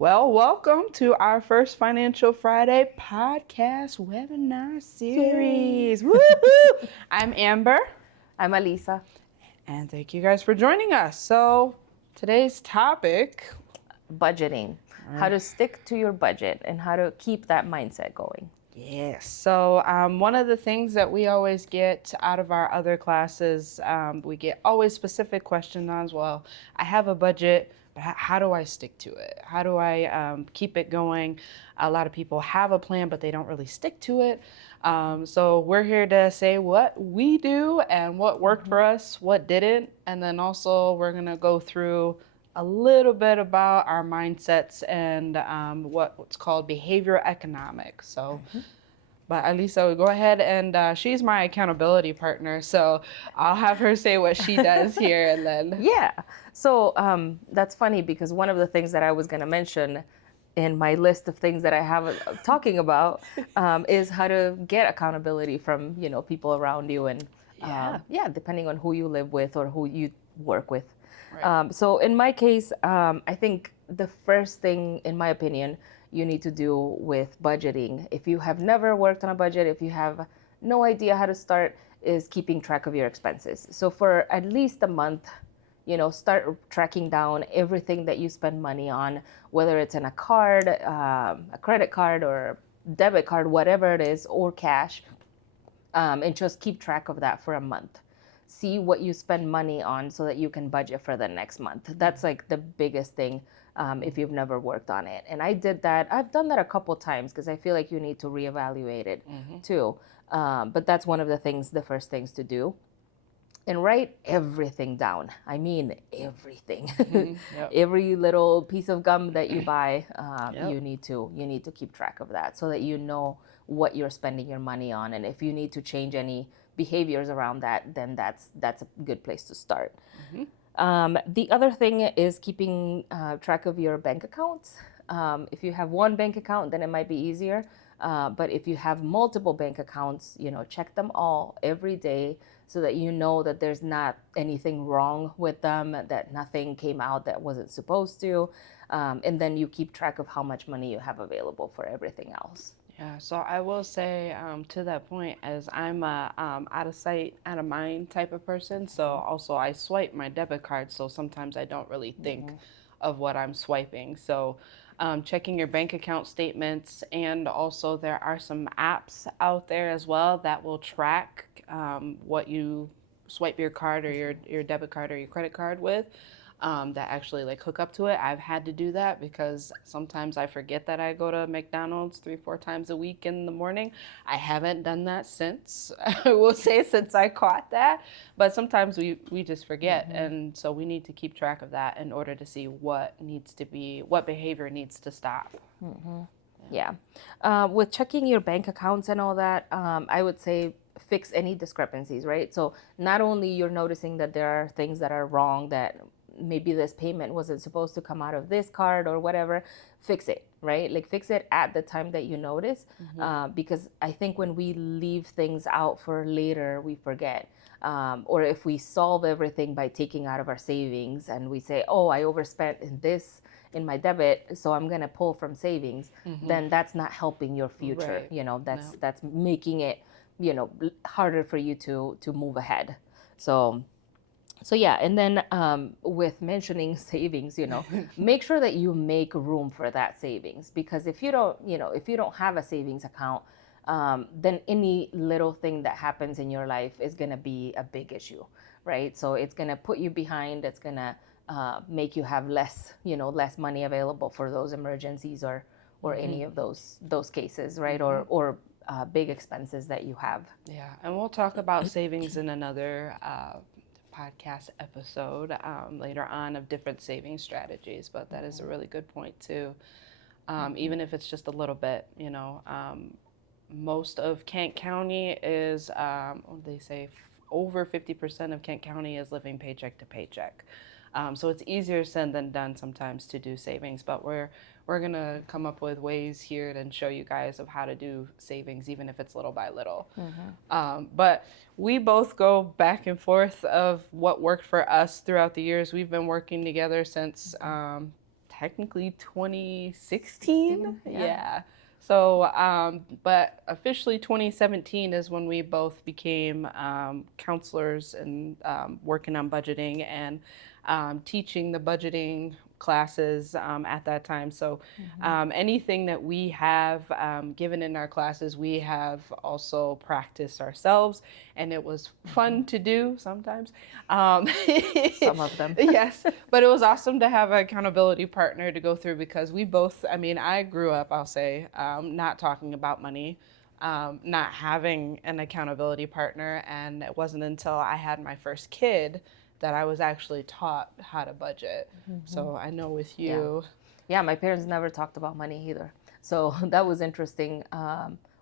Well, welcome to our first Financial Friday podcast webinar Yay. series. Woohoo! I'm Amber, I'm Alisa. and thank you guys for joining us. So, today's topic. Budgeting. How to stick to your budget and how to keep that mindset going. Yes. So, one of the things that we always get out of our other classes, we get always specific questions on as well. I have a budget, but how do I stick to it? How do I keep it going? A lot of people have a plan, but they don't really stick to it. So, we're here to say what we do and what worked for us, what didn't, and then also we're going to go through a little bit about our mindsets and what's called behavioral economics. So, but Alisa, go ahead and she's my accountability partner, so I'll have her say what she does here, and then Yeah. So that's funny because one of the things that I was going to mention in my list of things that I have talking about is how to get accountability from people around you and depending on who you live with or who you work with. Right. So in my case, I think the first thing, in my opinion, you need to do with budgeting, if you have never worked on a budget, if you have no idea how to start, is keeping track of your expenses. So for at least a month, start tracking down everything that you spend money on, whether it's in a card, a credit card or debit card, whatever it is, or cash, and just keep track of that for a month. See what you spend money on so that you can budget for the next month. That's like the biggest thing if you've never worked on it. And I did that. I've done that a couple times because I feel like you need to reevaluate it too. But that's one of the first things to do. And write everything down. I mean, everything. Yep. Every little piece of gum that you buy, Yep. you need to keep track of that so that you know what you're spending your money on. And if you need to change any behaviors around that, then that's a good place to start. The other thing is keeping track of your bank accounts. If you have one bank account, then it might be easier. But if you have multiple bank accounts, check them all every day so that you know that there's not anything wrong with them, that nothing came out that wasn't supposed to. And then you keep track of how much money you have available for everything else. Yeah, so I will say to that point, as I'm a out of sight, out of mind type of person. So also I swipe my debit card, so sometimes I don't really think of what I'm swiping. So checking your bank account statements, and also there are some apps out there as well that will track what you swipe your card or your debit card or your credit card with. That actually like hook up to it. I've had to do that because sometimes I forget that I go to McDonald's 3-4 times a week in the morning. I haven't done that since I will say since I caught that, but sometimes we just forget, and so we need to keep track of that in order to see what behavior needs to stop. Yeah. With checking your bank accounts and all that, I would say fix any discrepancies, right? So not only you're noticing that there are things that are wrong, that maybe this payment wasn't supposed to come out of this card or whatever, fix it, right? Like fix it at the time that you notice, because I think when we leave things out for later, we forget. Or if we solve everything by taking out of our savings and we say, oh, I overspent in this in my debit, so I'm going to pull from savings, then that's not helping your future. Right. That's making it, harder for you to move ahead. So yeah, and then with mentioning savings, make sure that you make room for that savings, because if you don't have a savings account, then any little thing that happens in your life is going to be a big issue, right? So it's going to put you behind. It's going to make you have less money available for those emergencies or any of those cases, right? Or big expenses that you have. Yeah, and we'll talk about savings in another podcast episode later on of different saving strategies, but that is a really good point too. Even if it's just a little bit, most of Kent County is, they say over 50% of Kent County is living paycheck to paycheck. So it's easier said than done sometimes to do savings, but we're gonna come up with ways here and show you guys of how to do savings, even if it's little by little. But we both go back and forth of what worked for us throughout the years. We've been working together since technically 2016. Yeah. Yeah. So, but officially 2017 is when we both became counselors and working on budgeting and teaching the budgeting classes at that time. So, anything that we have given in our classes, we have also practiced ourselves, and it was fun to do sometimes. Um, Some of them. yes, but it was awesome to have an accountability partner to go through because we both, I mean, I grew up, I'll say, not talking about money, not having an accountability partner. And it wasn't until I had my first kid that I was actually taught how to budget. So I know with you. Yeah, my parents never talked about money either. So that was interesting.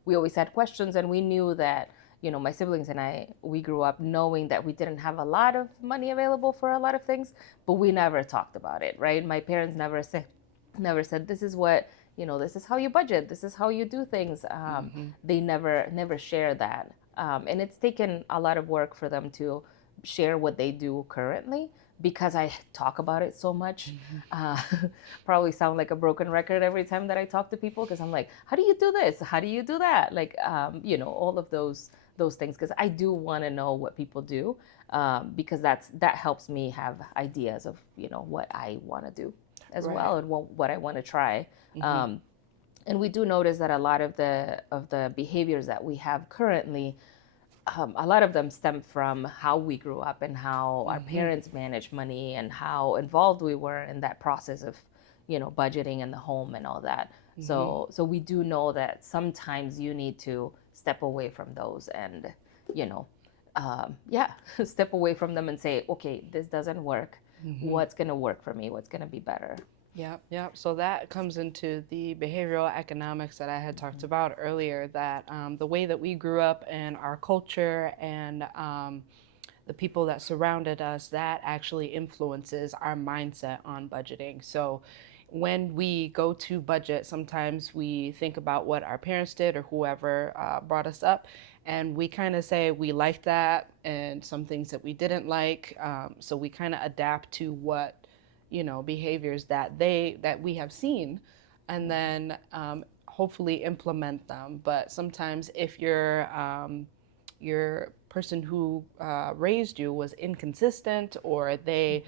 We always had questions, and we knew that, you know, my siblings and I, we grew up knowing that we didn't have a lot of money available for a lot of things, but we never talked about it, right? My parents never said, this is what, you know, this is how you budget, this is how you do things. They never share that. And it's taken a lot of work for them to share what they do currently because I talk about it so much. Probably sound like a broken record every time that I talk to people because I'm like, how do you do this? How do you do that? Like, you know, all of those things because I do want to know what people do because that helps me have ideas of, you know, what I want to do as well and what I want to try. And we do notice that a lot of the behaviors that we have currently, a lot of them stem from how we grew up and how our parents managed money and how involved we were in that process of, you know, budgeting in the home and all that. So we do know that sometimes you need to step away from those and, you know, step away from them and say, okay, this doesn't work. What's going to work for me? What's going to be better? Yep. So that comes into the behavioral economics that I had talked about earlier, that the way that we grew up and our culture and the people that surrounded us, that actually influences our mindset on budgeting. So when we go to budget, sometimes we think about what our parents did or whoever brought us up. And we kind of say we like that and some things that we didn't like. So we kind of adapt to what, you know, behaviors that we have seen, and then hopefully implement them. But sometimes if your person who raised you was inconsistent, or they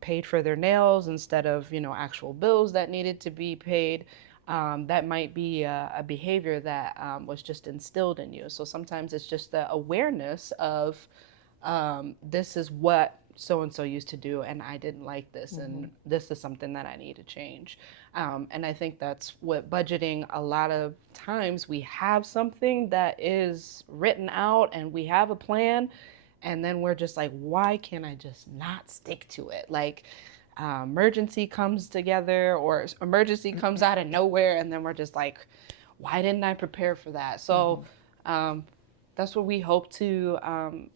paid for their nails instead of, you know, actual bills that needed to be paid, that might be a behavior that was just instilled in you. So sometimes it's just the awareness of this is what so and so used to do, and I didn't like this, and this is something that I need to change. And I think that's what budgeting, a lot of times we have something that is written out and we have a plan, and then we're just like, why can't I just not stick to it? Like, emergency comes together, or emergency comes out of nowhere, and then we're just like, why didn't I prepare for that? So that's what we hope to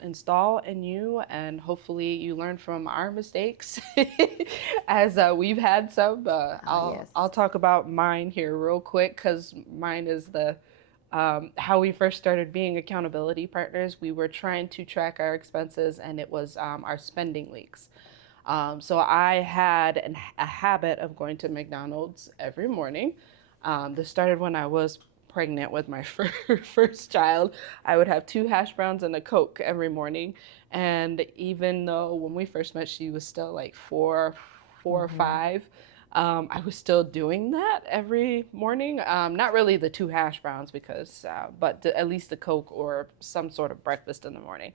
install in you, and hopefully you learn from our mistakes as we've had some. I'll talk about mine here real quick because mine is the how we first started being accountability partners. We were trying to track our expenses, and it was our spending leaks. So I had a habit of going to McDonald's every morning. This started when I was pregnant with my first child. I would have 2 hash browns and a Coke every morning. And even though when we first met, she was still like 4 or 5, I was still doing that every morning. Not really the 2 hash browns because, but at least the Coke or some sort of breakfast in the morning.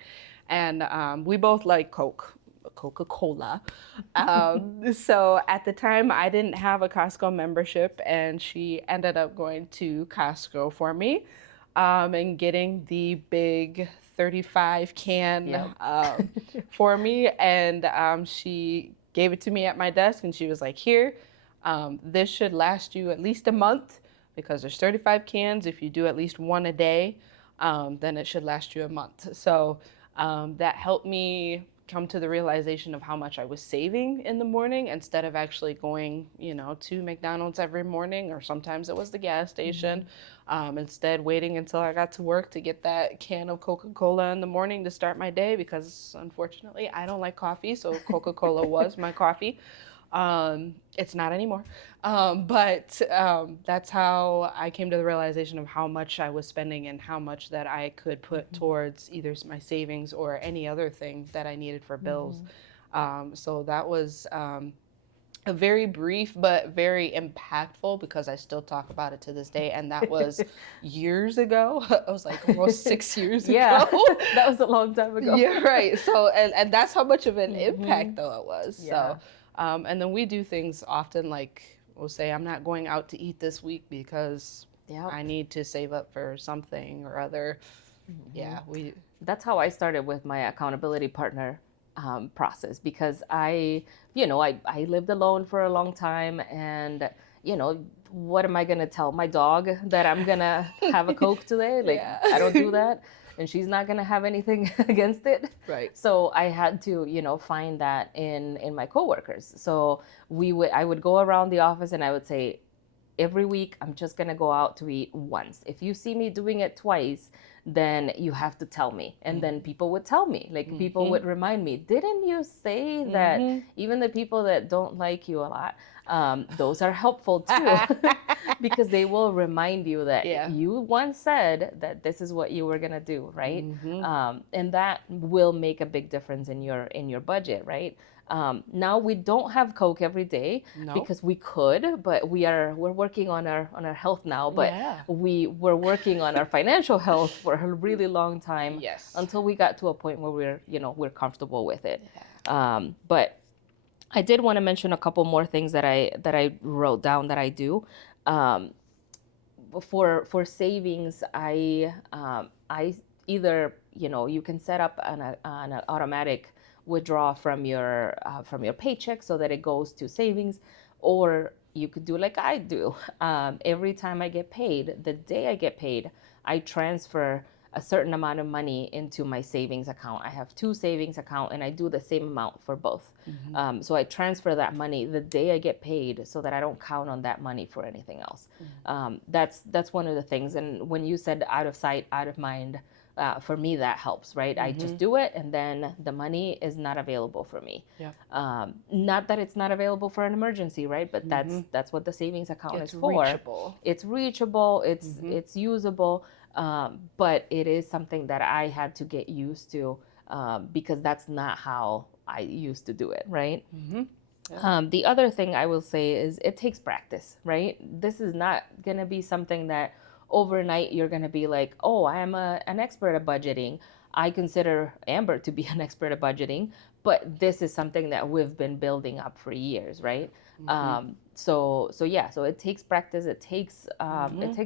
And we both like Coca-Cola. So at the time, I didn't have a Costco membership, and she ended up going to Costco for me and getting the big 35 can for me. And she gave it to me at my desk, and she was like, here, this should last you at least a month because there's 35 cans. If you do at least one a day, then it should last you a month. So that helped me come to the realization of how much I was saving in the morning instead of actually going, you know, to McDonald's every morning, or sometimes it was the gas station. Instead, waiting until I got to work to get that can of Coca-Cola in the morning to start my day, because unfortunately I don't like coffee, so Coca-Cola was my coffee. It's not anymore. But that's how I came to the realization of how much I was spending and how much that I could put towards either my savings or any other thing that I needed for bills. So that was a very brief but very impactful, because I still talk about it to this day. And that was years ago. I was like almost 6 years Yeah, ago. that was a long time ago. Yeah, right. So, and that's how much of an impact though it was. Yeah. So, and then we do things often like we'll say, I'm not going out to eat this week because Yep. I need to save up for something or other. Yeah, we. That's how I started with my accountability partner process, because I lived alone for a long time, and what am I gonna tell my dog, that I'm gonna have a Coke today? Like, Yeah. I don't do that, and she's not gonna have anything against it. Right. So I had to find that in my coworkers. So I would go around the office and I would say, every week I'm just going to go out to eat once. If you see me doing it twice, then you have to tell me. And then people would tell me, like people would remind me, didn't you say that? Even the people that don't like you a lot, those are helpful too, because they will remind you that you once said that this is what you were going to do, right? And that will make a big difference in your budget, right? Now we don't have Coke every day because we could, but we're working on our health now. But we were working on our financial health for a really long time. Yes. Until we got to a point where we're comfortable with it. But I did want to mention a couple more things that I wrote down that I do. For savings, I either you can set up an automatic withdraw from your paycheck so that it goes to savings, or you could do like I do. Every time I get paid, the day I get paid, I transfer a certain amount of money into my savings account. I have two savings accounts, and I do the same amount for both. So I transfer that money the day I get paid, so that I don't count on that money for anything else. That's one of the things. And when you said out of sight, out of mind, for me that helps, right? I just do it, and then the money is not available for me. Not that it's not available for an emergency, right? But that's what the savings account is for. It's reachable. It's usable. But it is something that I had to get used to, because that's not how I used to do it, right? The other thing I will say is it takes practice, right? This is not going to be something that overnight you're going to be like, oh, I am an expert at budgeting. I consider Amber to be an expert at budgeting, but this is something that we've been building up for years, right? So it takes practice, it takes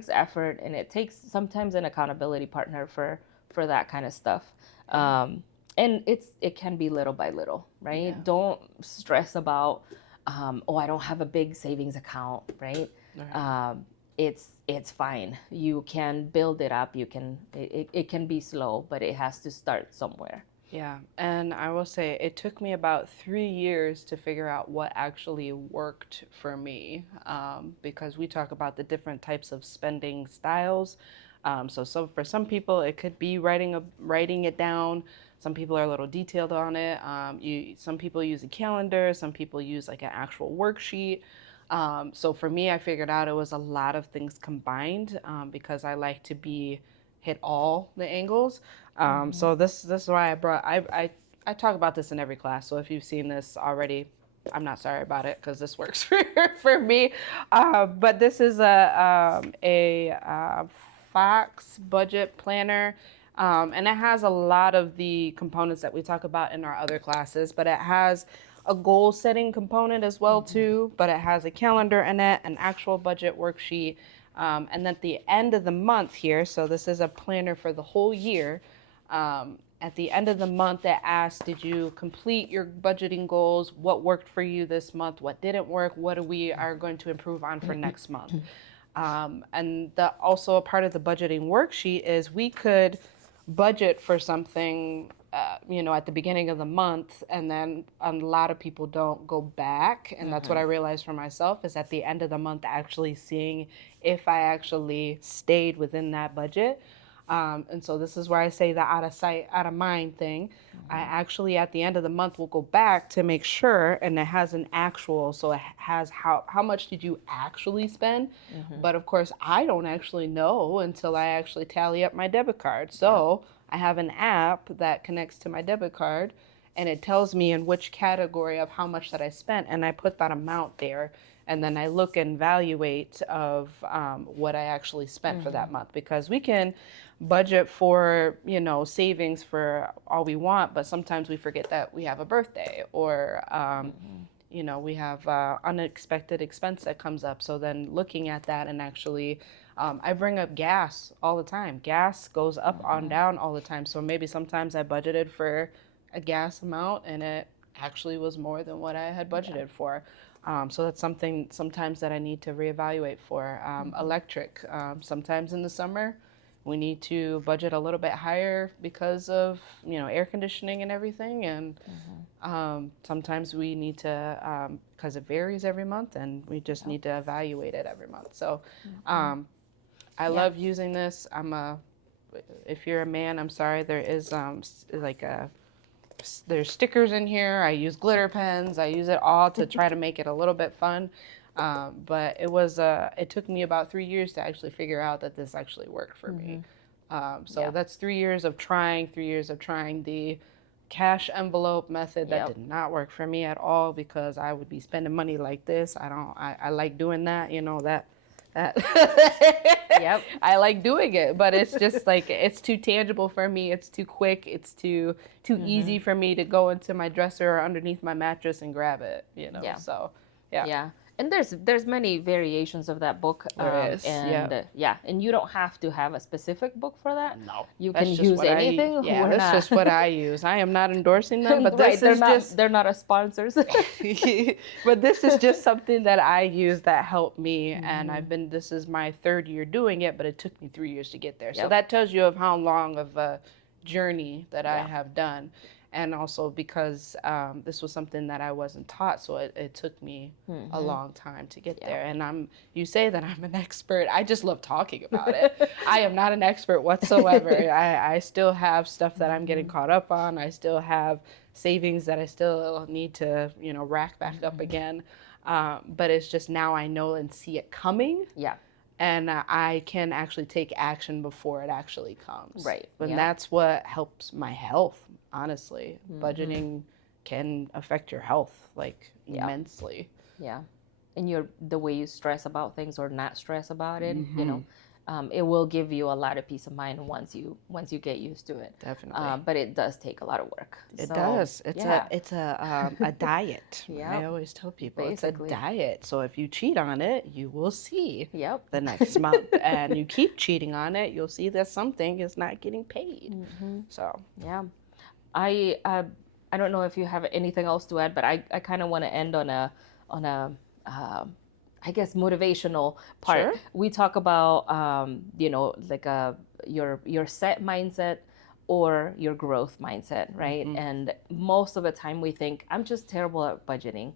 effort, and it takes sometimes an accountability partner for that kind of stuff. And it can be little by little, right? Don't stress about, oh, I don't have a big savings account, right? It's fine. You can build it up. It can be slow, but it has to start somewhere. Yeah, and I will say it took me about 3 years to figure out what actually worked for me, because we talk about the different types of spending styles. So for some people, it could be writing it down. Some people are a little detailed on it. Some people use a calendar. Some people use like an actual worksheet. So for me, I figured out it was a lot of things combined, because I like to hit all the angles. So this is why I talk about this in every class. So if you've seen this already, I'm not sorry about it, because this works for me. But this is a Fox budget planner. And it has a lot of the components that we talk about in our other classes, but it has a goal setting component as well too, but it has a calendar in it, an actual budget worksheet, and at the end of the month here, so this is a planner for the whole year. At the end of the month, it asks, did you complete your budgeting goals? What worked for you this month? What didn't work? What we are going to improve on for next month? And also a part of the budgeting worksheet is we could budget for something, at the beginning of the month, and then a lot of people don't go back. And that's what I realized for myself, is at the end of the month actually seeing if I actually stayed within that budget. And so this is where I say the out of sight, out of mind thing. I actually, at the end of the month, will go back to make sure, and it has an actual, so it has how much did you actually spend. But of course, I don't actually know until I actually tally up my debit card. So I have an app that connects to my debit card, and it tells me in which category of how much that I spent, and I put that amount there, and then I look and evaluate of what I actually spent for that month, because we can budget for savings for all we want, but sometimes we forget that we have a birthday, or we have unexpected expense that comes up. So then looking at that, and actually I bring up gas all the time. Gas goes up on down all the time, so maybe sometimes I budgeted for a gas amount and it actually was more than what I had budgeted for. So that's something sometimes that I need to reevaluate for. Electric, sometimes in the summer, we need to budget a little bit higher because of air conditioning and everything, and sometimes we need to, because it varies every month, and we just need to evaluate it every month. So I love using this. If you're a man, I'm sorry, there is there's stickers in here. I use glitter pens. I use it all to try to make it a little bit fun. But it took me about 3 years to actually figure out that this actually worked for me. That's 3 years of trying, 3 years of trying the cash envelope method. That did not work for me at all, because I would be spending money like this. I like doing that, that I like doing it, but it's just like, it's too tangible for me. It's too quick. It's too easy for me to go into my dresser or underneath my mattress and grab it, So, yeah. Yeah. And there's many variations of that book. There is, and and you don't have to have a specific book for that. No, you that's can just use what anything. That's just what I use. I am not endorsing them, but Right, this they're not a sponsors. but this is just something that I use that helped me, and this is my 3rd year doing it, but it took me 3 years to get there. So that tells you of how long of a journey that I have done. And also because this was something that I wasn't taught, so it took me a long time to get there. And you say that I'm an expert. I just love talking about it. I am not an expert whatsoever. I still have stuff that I'm getting caught up on. I still have savings that I still need to, rack back up again. But it's just now I know and see it coming. Yeah. And I can actually take action before it actually comes. Right. And that's what helps my health, honestly. Budgeting can affect your health, immensely. Yeah. And the way you stress about things or not stress about it, it will give you a lot of peace of mind once you get used to it. Definitely. But it does take a lot of work. It does. It's a diet. I always tell people Basically. It's a diet. So if you cheat on it, you will see Yep. the next month, and you keep cheating on it, you'll see that something is not getting paid. So yeah, I don't know if you have anything else to add, but I kind of want to end on a I guess motivational part. Sure. We talk about your set mindset or your growth mindset, right? And most of the time we think, I'm just terrible at budgeting.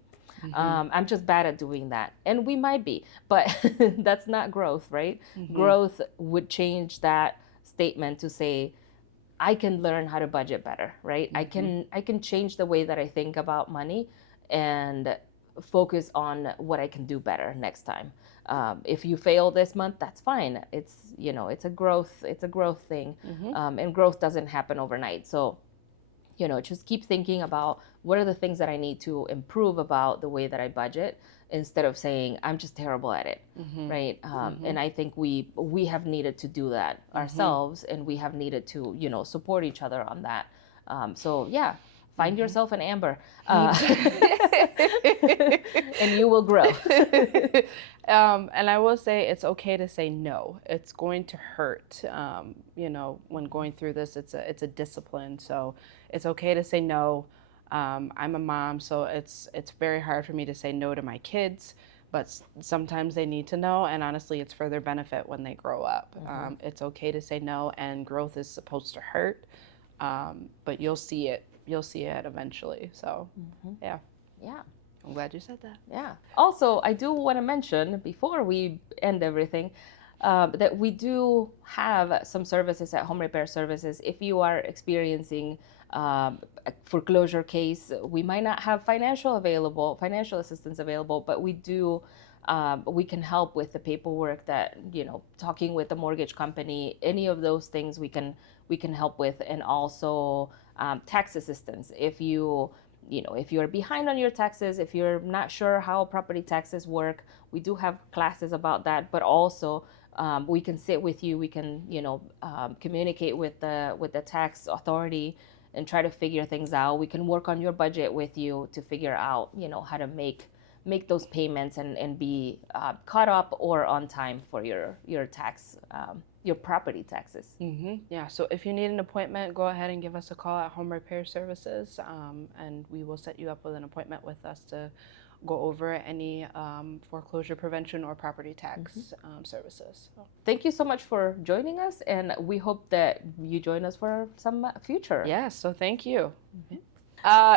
I'm just bad at doing that. And we might be, but that's not growth, right? Growth would change that statement to say, I can learn how to budget better, right? I can change the way that I think about money and focus on what I can do better next time. If you fail this month, that's fine. It's a growth thing, and growth doesn't happen overnight. So, just keep thinking about what are the things that I need to improve about the way that I budget, instead of saying I'm just terrible at it, right? And I think we have needed to do that ourselves, and we have needed to support each other on that. So yeah. Find yourself an Amber, and you will grow. And I will say it's okay to say no. It's going to hurt. When going through this, it's a discipline. So it's okay to say no. I'm a mom, so it's very hard for me to say no to my kids. But sometimes they need to know, and honestly, it's for their benefit when they grow up. It's okay to say no, and growth is supposed to hurt, but you'll see it. You'll see it eventually. So, yeah. I'm glad you said that. Yeah. Also, I do want to mention, before we end everything, that we do have some services at Home Repair Services. If you are experiencing a foreclosure case, we might not have financial assistance available, but we do. We can help with the paperwork, that, talking with the mortgage company, any of those things we can help with, and also tax assistance. If if you're behind on your taxes, if you're not sure how property taxes work, we do have classes about that. But also, we can sit with you. We can, communicate with the tax authority and try to figure things out. We can work on your budget with you to figure out, how to make those payments and be caught up or on time for your tax, your property taxes. Yeah, so if you need an appointment, go ahead and give us a call at Home Repair Services, and we will set you up with an appointment with us to go over any foreclosure prevention or property tax services. So. Thank you so much for joining us, and we hope that you join us for some future. Yes, so thank you.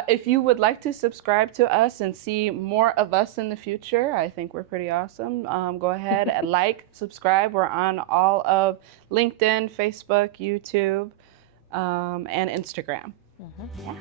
If you would like to subscribe to us and see more of us in the future, I think we're pretty awesome. Go ahead and subscribe. We're on all of LinkedIn, Facebook, YouTube, and Instagram. Yeah.